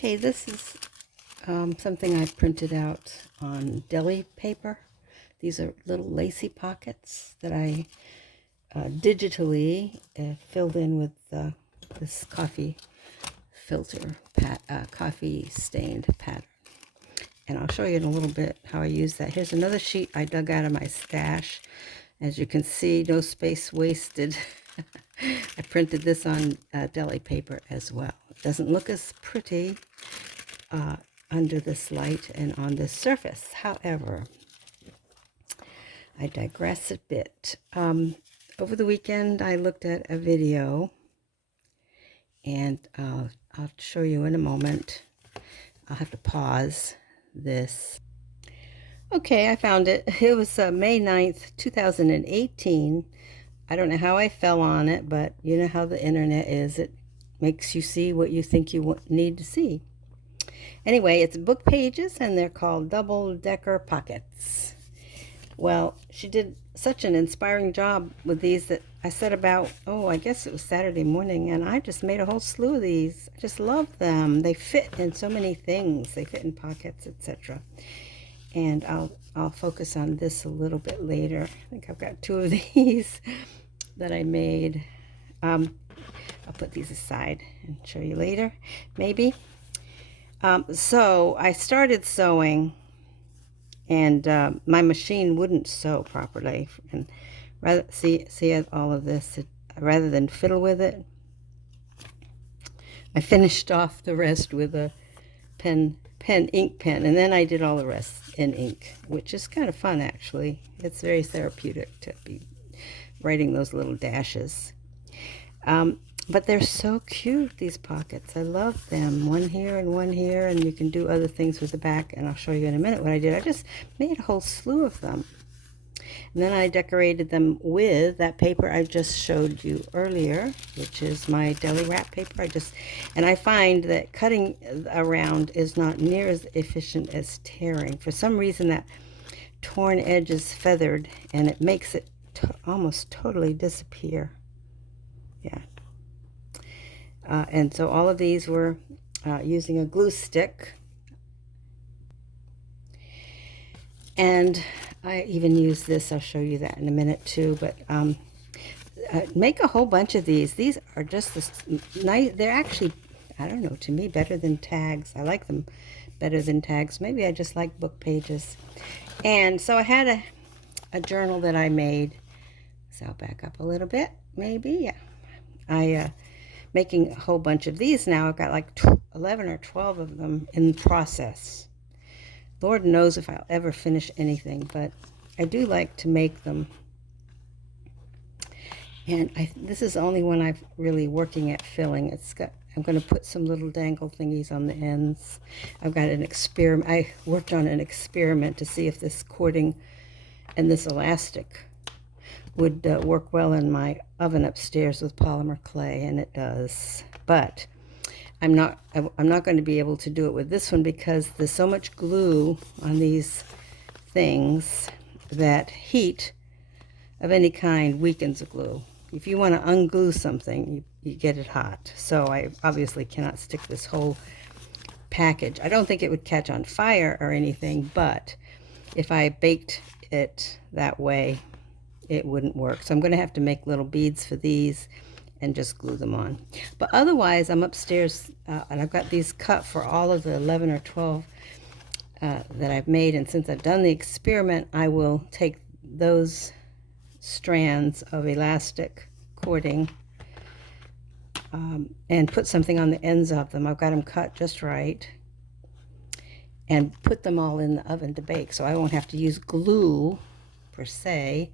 Okay, this is something I printed out on deli paper. These are little lacy pockets that I digitally filled in with this coffee filter, coffee stained pattern. And I'll show you in a little bit how I use that. Here's another sheet I dug out of my stash. As you can see, no space wasted. I printed this on deli paper as well. It doesn't look as pretty under this light and on this surface. However, I digress a bit. Over the weekend, I looked at a video, and I'll show you in a moment. I'll have to pause this. Okay, I found it. It was May 9th, 2018. I don't know how I fell on it, but you know how the internet is. It makes you see what you think you need to see. Anyway, it's book pages, and they're called double-decker pockets. Well, she did such an inspiring job with these that I set about, I guess it was Saturday morning, and I just made a whole slew of these. I just love them. They fit in so many things. They fit in pockets, etc. And I'll focus on this a little bit later. I think I've got two of these that I made. I'll put these aside and show you later, maybe. So I started sewing, and my machine wouldn't sew properly. And rather see all of this. Rather than fiddle with it, I finished off the rest with a ink pen, and then I did all the rest in ink, which is kind of fun actually. It's very therapeutic to be writing those little dashes. But they're so cute, these pockets. I love them. One here and one here, and you can do other things with the back, and I'll show you in a minute what I did. I just made a whole slew of them. And then I decorated them with that paper I just showed you earlier, which is my deli wrap paper. And I find that cutting around is not near as efficient as tearing. For some reason, that torn edge is feathered, and it makes it almost totally disappear. Yeah. And so all of these were using a glue stick. And I even use this. I'll show you that in a minute too. But make a whole bunch of these. These are just this nice. They're actually, I don't know, to me better than tags. I like them better than tags. Maybe I just like book pages. And so I had a journal that I made. So I'll back up a little bit. Maybe, yeah. Making a whole bunch of these now. I've got like 11 or 12 of them in process. Lord knows if I'll ever finish anything, but I do like to make them. And this is the only one I'm really working at filling. I'm going to put some little dangle thingies on the ends. I've got an experiment. I worked on an experiment to see if this cording and this elastic would work well in my oven upstairs with polymer clay, and it does. But I'm not going to be able to do it with this one because there's so much glue on these things that heat of any kind weakens a glue. If you want to unglue something, you get it hot. So I obviously cannot stick this whole package. I don't think it would catch on fire or anything, but if I baked it that way, it wouldn't work. So I'm going to have to make little beads for these and just glue them on. But otherwise, I'm upstairs, and I've got these cut for all of the 11 or 12 that I've made. And since I've done the experiment, I will take those strands of elastic cording and put something on the ends of them. I've got them cut just right, and put them all in the oven to bake. So I won't have to use glue, per se,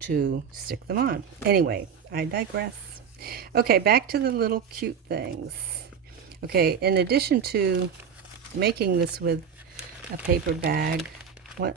to stick them on. Anyway, I digress. Okay, back to the little cute things. Okay, in addition to making this with a paper bag,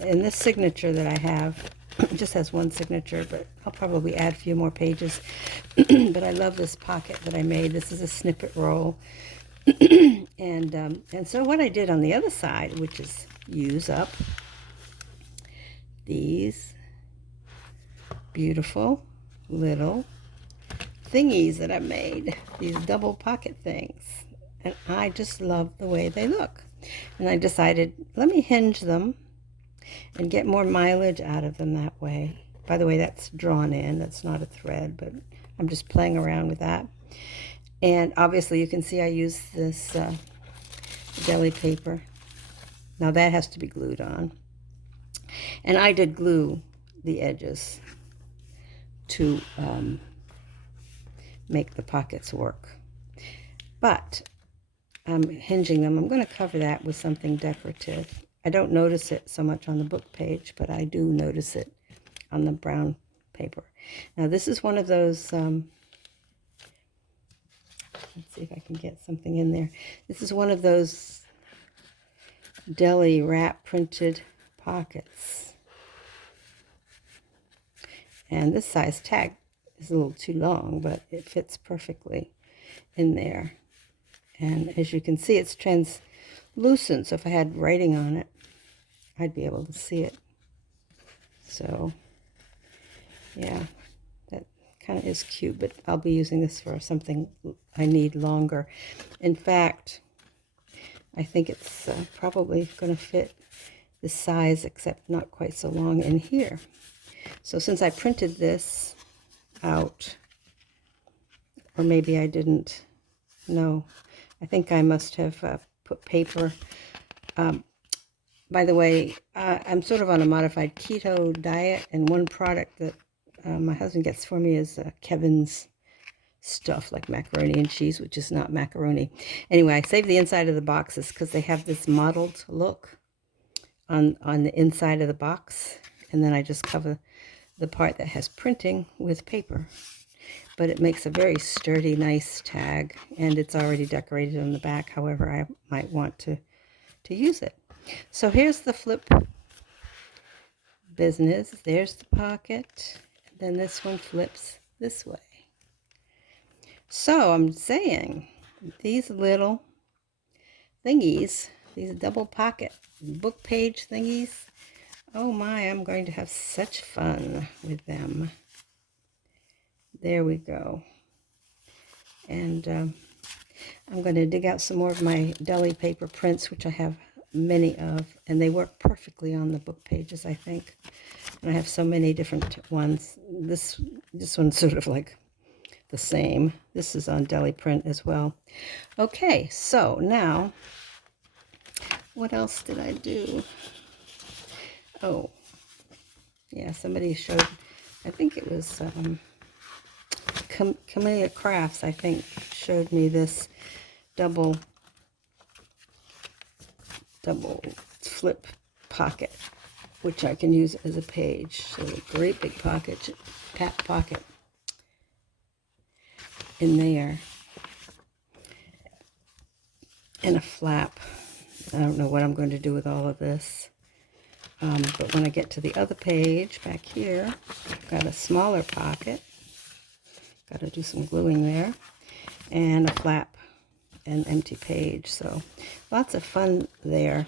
in this signature that I have, it just has one signature, but I'll probably add a few more pages. But I love this pocket that I made. This is a snippet roll. And so what I did on the other side, which is use up these beautiful little thingies that I made, these double pocket things. and I just love the way they look. And I decided, let me hinge them and get more mileage out of them that way. By the way, that's drawn in. That's not a thread, but I'm just playing around with that. And obviously you can see I use this deli paper. Now that has to be glued on. And I did glue the edges to make the pockets work. But I'm hinging them. I'm going to cover that with something decorative. I don't notice it so much on the book page, but I do notice it on the brown paper. Now this is one of those, let's see if I can get something in there. This is one of those deli wrap printed pockets. And this size tag is a little too long, but it fits perfectly in there. And as you can see, it's translucent, so if I had writing on it, I'd be able to see it. So, yeah, that kind of is cute, but I'll be using this for something I need longer. In fact, I think it's probably going to fit the size, except not quite so long in here. So since I printed this out, or maybe I didn't, no, I think I must have put paper. By the way, I'm sort of on a modified keto diet, and one product that my husband gets for me is Kevin's stuff, like macaroni and cheese, which is not macaroni. Anyway, I saved the inside of the boxes because they have this mottled look on the inside of the box, and then I just cover the part that has printing with paper. But it makes a very sturdy, nice tag, and it's already decorated on the back, however I might want to use it. So here's the flip business. There's the pocket, and then this one flips this way. So I'm saying these little thingies, these double pocket book page thingies, oh my, I'm going to have such fun with them. There we go. And I'm going to dig out some more of my deli paper prints, which I have many of, and they work perfectly on the book pages, I think. And I have so many different ones. This one's sort of like the same. This is on deli print as well. Okay, so now, what else did I do? Oh, yeah, somebody showed, I think it was Camellia Crafts, I think, showed me this double flip pocket, which I can use as a page. So a great big pocket in there, and a flap. I don't know what I'm going to do with all of this, but when I get to the other page back here, I've got a smaller pocket. Got to do some gluing there, and a flap, and empty page. So lots of fun there.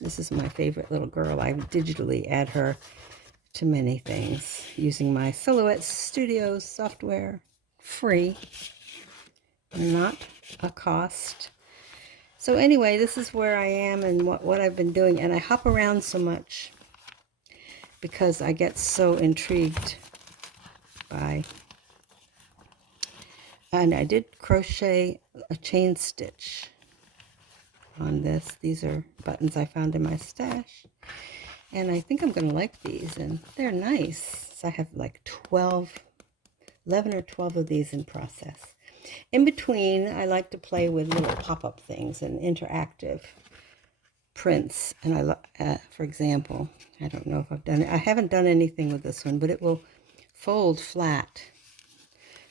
This is my favorite little girl. I digitally add her to many things using my Silhouette Studios software, free, not a cost. So anyway, this is where I am and what I've been doing, and I hop around so much because I get so intrigued by, and I did crochet a chain stitch on this. These are buttons I found in my stash, and I think I'm going to like these, and they're nice. So I have like 11 or 12 of these in process. In between, I like to play with little pop-up things and interactive prints. And for example, I don't know if I've done it. I haven't done anything with this one, but it will fold flat.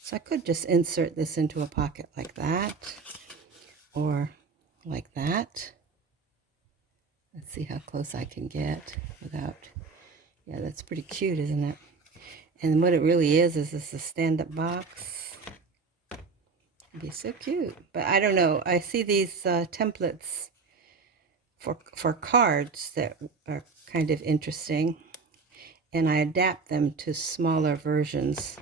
So I could just insert this into a pocket like that, or like that. Let's see how close I can get without, yeah, that's pretty cute, isn't it? And what it really is this a stand-up box. It'd be so cute. But I don't know, I see these templates for cards that are kind of interesting, and I adapt them to smaller versions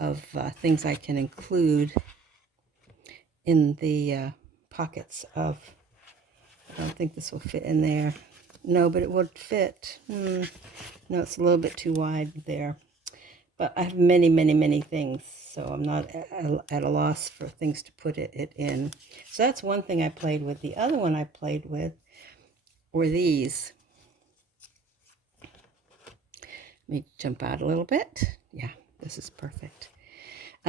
of things I can include in the pockets of. I don't think this will fit in there. No, but it would fit. No, it's a little bit too wide there. But I have many, many, many things, so I'm not at a loss for things to put it in. So that's one thing I played with. The other one I played with were these. Let me jump out a little bit. Yeah, this is perfect.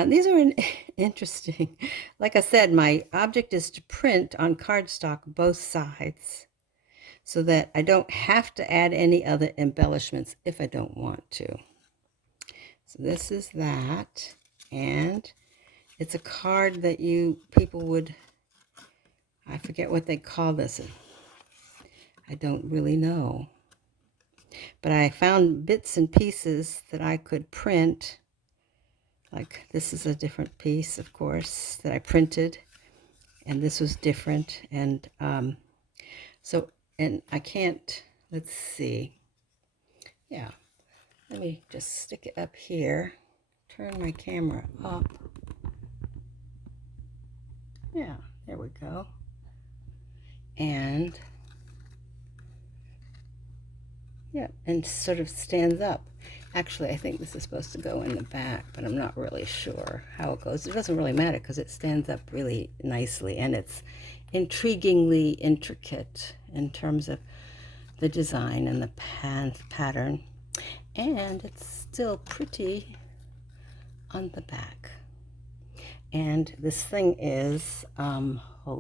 These are interesting. Like I said, my object is to print on cardstock both sides so that I don't have to add any other embellishments if I don't want to. So this is that, and it's a card that people would, I forget what they call this. I don't really know. But I found bits and pieces that I could print. Like this is a different piece, of course, that I printed. And this was different. And and I can't, let's see. Yeah, let me just stick it up here. Turn my camera up. Yeah, there we go. And yeah, and sort of stands up. Actually, I think this is supposed to go in the back, but I'm not really sure how it goes. It doesn't really matter because it stands up really nicely, and it's intriguingly intricate in terms of the design and the pattern. And it's still pretty on the back. And this thing is